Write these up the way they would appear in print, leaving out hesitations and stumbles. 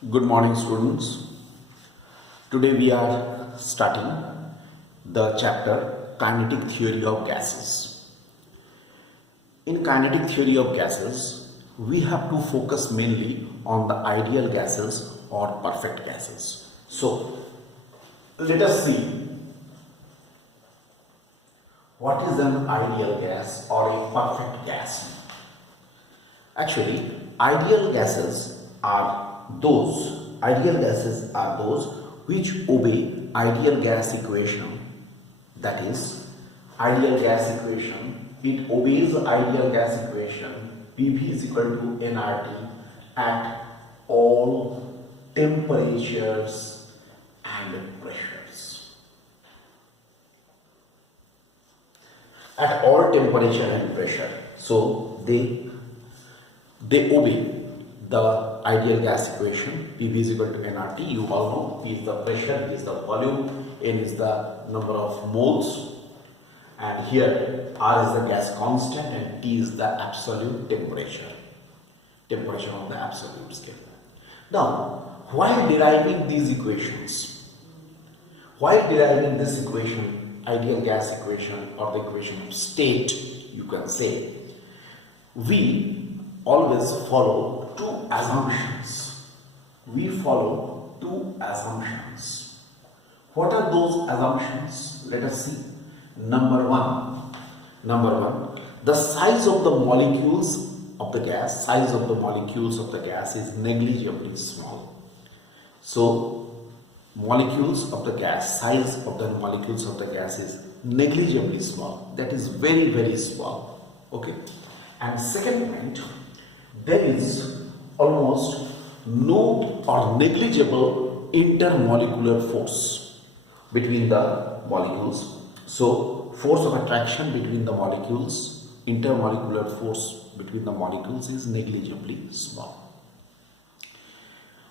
Good morning, students. Today we are starting the chapter Kinetic Theory of Gases. In kinetic theory of gases, we have to focus mainly on the ideal gases or perfect gases. So, let us see what is an ideal gas or a perfect gas. Actually, ideal gases are those which obey ideal gas equation. That is, ideal gas equation, it obeys ideal gas equation PV is equal to nRT at all temperatures and pressures. At all temperature and pressure. So they obey the ideal gas equation. PV is equal to nRT. You all know P is the pressure, P is the volume, N is the number of moles, and here R is the gas constant and T is the absolute temperature of the absolute scale. Now, while deriving these equations, while deriving this equation, ideal gas equation or the equation of state, you can say, we always follow two assumptions. We follow two assumptions. What are those assumptions? Let us see. Number one, the size of the molecules of the gas, is negligibly small. So, molecules of the gas, size of the molecules of the gas is negligibly small. That is very, very small. Okay. And second point, there is almost no or negligible intermolecular force between the molecules. So, force of attraction between the molecules, intermolecular force between the molecules is negligibly small.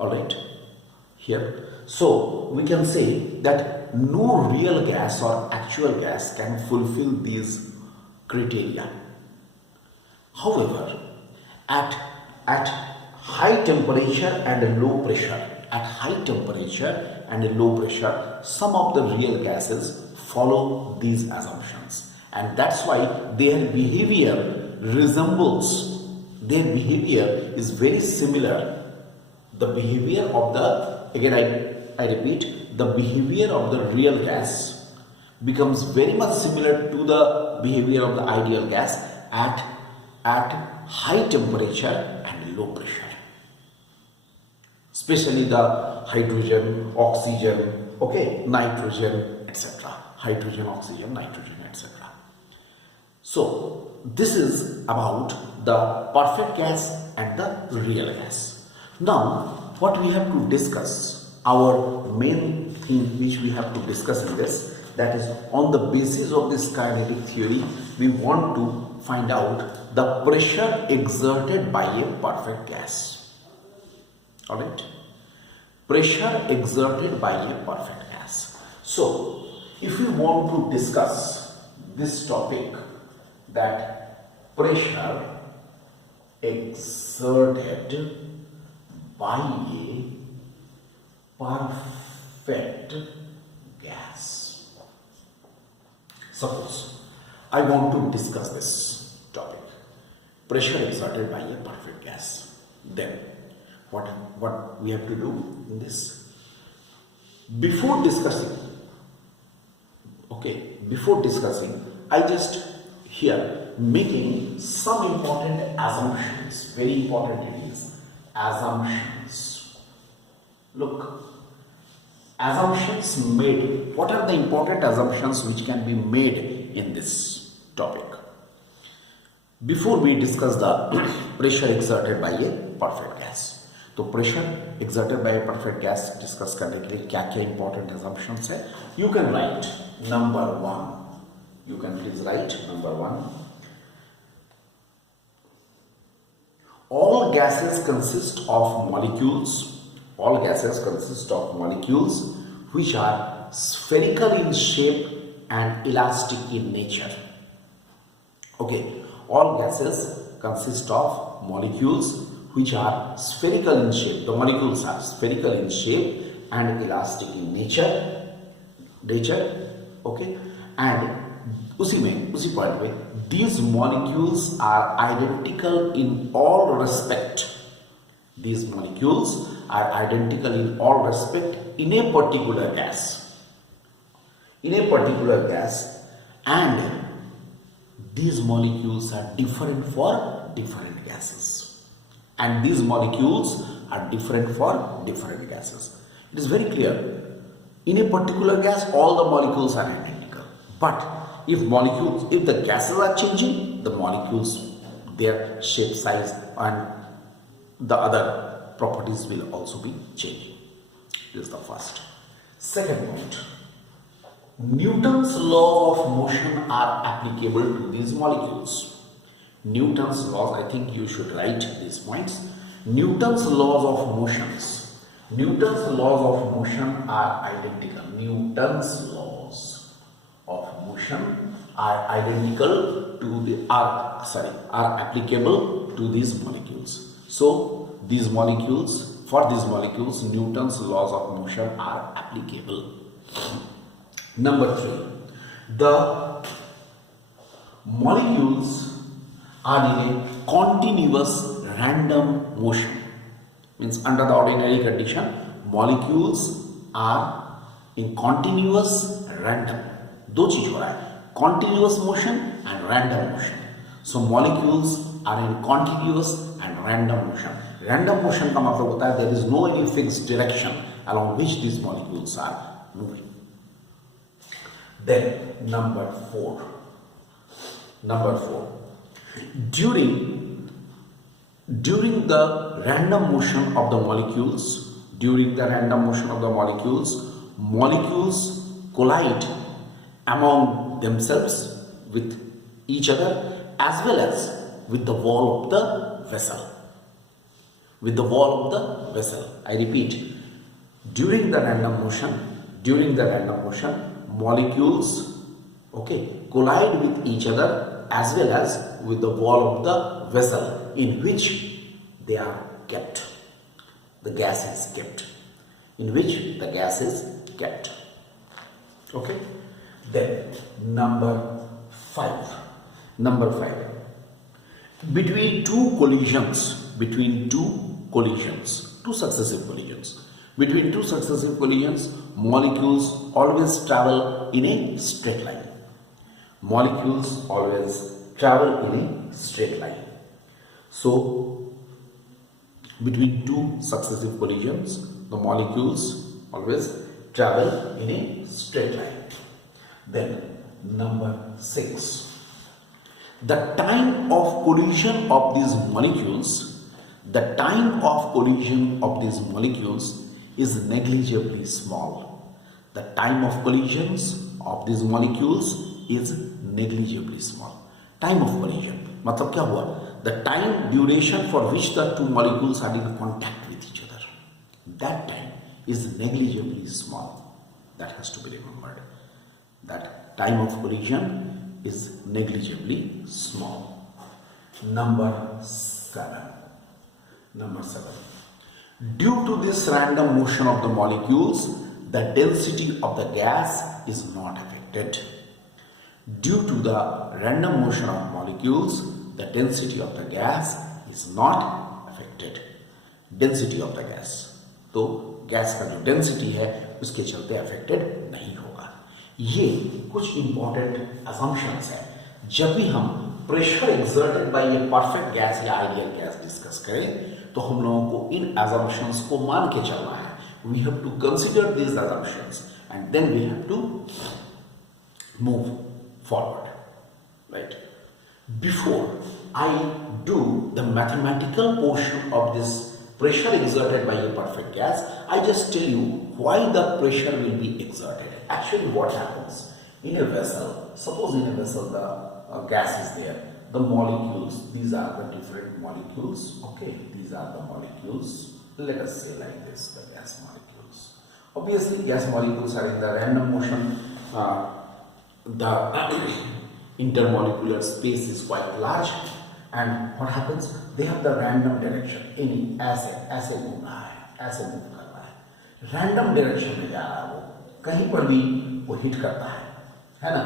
Alright, here. So, we can say that no real gas or actual gas can fulfill these criteria. However, at high temperature and low pressure, some of the real gases follow these assumptions, and that's why their behavior is very similar. The behavior of I repeat, the behavior of the real gas becomes very much similar to the behavior of the ideal gas at high temperature and low pressure, especially the hydrogen, oxygen, nitrogen, etc. Hydrogen, oxygen, nitrogen, etc. So, this is about the perfect gas and the real gas. Now, what we have to discuss, our main thing which we have to discuss in this, that is on the basis of this kinetic theory, we want to find out the pressure exerted by a perfect gas. Alright? Pressure exerted by a perfect gas. So, if we want to discuss this topic, that pressure exerted by a perfect gas. Suppose I want to discuss this topic, pressure exerted by a perfect gas. Then, what we have to do in this? Before discussing, I just here making some important assumptions. Very important it is. Assumptions. Look, assumptions made. What are the important assumptions which can be made in this topic? Before we discuss the pressure exerted by a perfect gas. तो pressure exerted by a perfect gas discuss करने के लिए क्या-क्या important assumptions है? You can write number one. You can please write number one. All gases consist of molecules. All gases consist of molecules which are spherical in shape and elastic in nature. Okay, all gases consist of molecules which are spherical in shape. The molecules are spherical in shape and elastic in nature, okay, and उसी point में these molecules are identical in all respect. These molecules are identical in all respect in a particular gas. In a particular gas, and these molecules are different for different gases. And these molecules are different for different gases. It is very clear. In a particular gas, all the molecules are identical. But if the gases are changing, the molecules, their shape, size, and the other properties will also be changing. This is the first. Second point. Newton's laws of motion are applicable to these molecules. Newton's laws, I think you should write these points. Newton's laws of motions. Newton's laws of motion are identical. Newton's laws of motion are identical to the are applicable to these molecules. So these molecules, for these molecules, Newton's laws of motion are applicable. Number 3, the molecules are in a continuous random motion. Means under the ordinary condition, molecules are in continuous random. दो चीज हो रहा है, continuous motion and random motion. So molecules are in continuous and random motion. Random motion का मतलब होता है there is no any fixed direction along which these molecules are moving. Then number 4. During the random motion of the molecules, molecules collide among themselves with each other as well as with the wall of the vessel. I repeat, during the random motion, molecules, collide with each other as well as with the wall of the vessel in which they are kept. The gas is kept. Okay. Then number 5. Between two successive collisions, molecules always travel in a straight line. So, between two successive collisions, the molecules always travel in a straight line. Then, number 6. The time of collision of these molecules is negligibly small. The time of collisions of these molecules is negligibly small. Time of collision मतलब क्या हुआ? The time duration for which the two molecules are in contact with each other, that time is negligibly small. That has to be remembered. That time of collision is negligibly small. Number 7. Due to this random motion of the molecules, the density of the gas is not affected. Due to the random motion of molecules, the density of the gas is not affected. Density of the gas, तो gas का जो density है उसके चलते affected नहीं होगा. ये कुछ इंपॉर्टेंट असम्पशंस है. जब भी हम pressure exerted by a perfect gas या आइडियल गैस डिस्कस करें तो हम लोगों को इन असम्पशंस को मान के चलना है. We have to consider these assumptions and then we have to move forward, right? Before I do the mathematical portion of this pressure exerted by a perfect gas, I just tell you why the pressure will be exerted. Actually, what happens in a vessel? Suppose in a vessel the gas is there. The molecules, these are the different molecules. Okay, these are the molecules. Let us say like this: the gas molecules. Obviously, gas molecules are in the random motion. The intermolecular space is quite large. And what happens? They have the random direction. Any ऐसे move रहा है, ऐसे move कर रहा है, random direction में जा रहा है वो, कहीं पर भी वो hit करता है ना?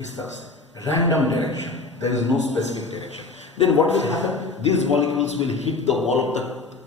इस तरह से random direction. There is no specific direction. Then what will happen? These molecules will hit the wall of the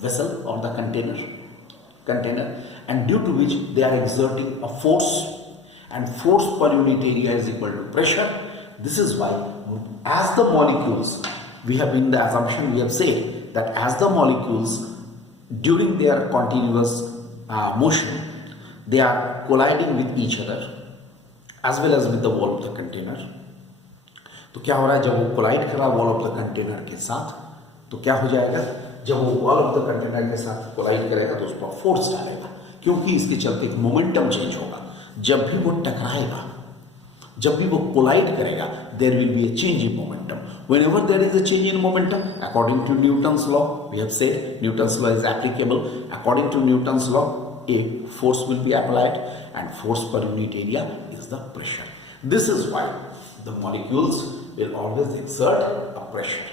vessel or the container, and due to which they are exerting a force, and force per unit area is equal to pressure. This is why, as the molecules, we have in the assumption we have said that as the molecules during their continuous motion, they are colliding with each other as well as with the wall of the container. तो क्या हो रहा है? जब वो collide कर रहा है वॉल ऑफ द कंटेनर के साथ, तो क्या हो जाएगा? जब वो वॉल ऑफ द कंटेनर के साथ कोलाइड करेगा तो उस पर फोर्स डालेगा, क्योंकि इसके चलते एक मोमेंटम चेंज होगा. जब भी वो टकराएगा, जब भी वो कोलाइड करेगा, there will be a change in momentum. Whenever there is a change in momentum, according to Newton's law, we have said Newton's law is applicable. According to Newton's law, a force will be applied, and force per unit area is the pressure. This is why the molecules will always exert a pressure.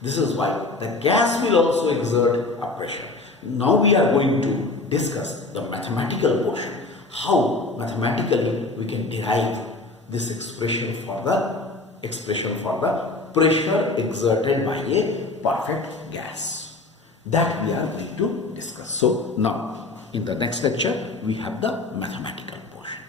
This is why the gas will also exert a pressure. Now we are going to discuss the mathematical portion. How mathematically we can derive this expression for the pressure exerted by a perfect gas. That we are going to discuss. So now in the next lecture we have the mathematical portion.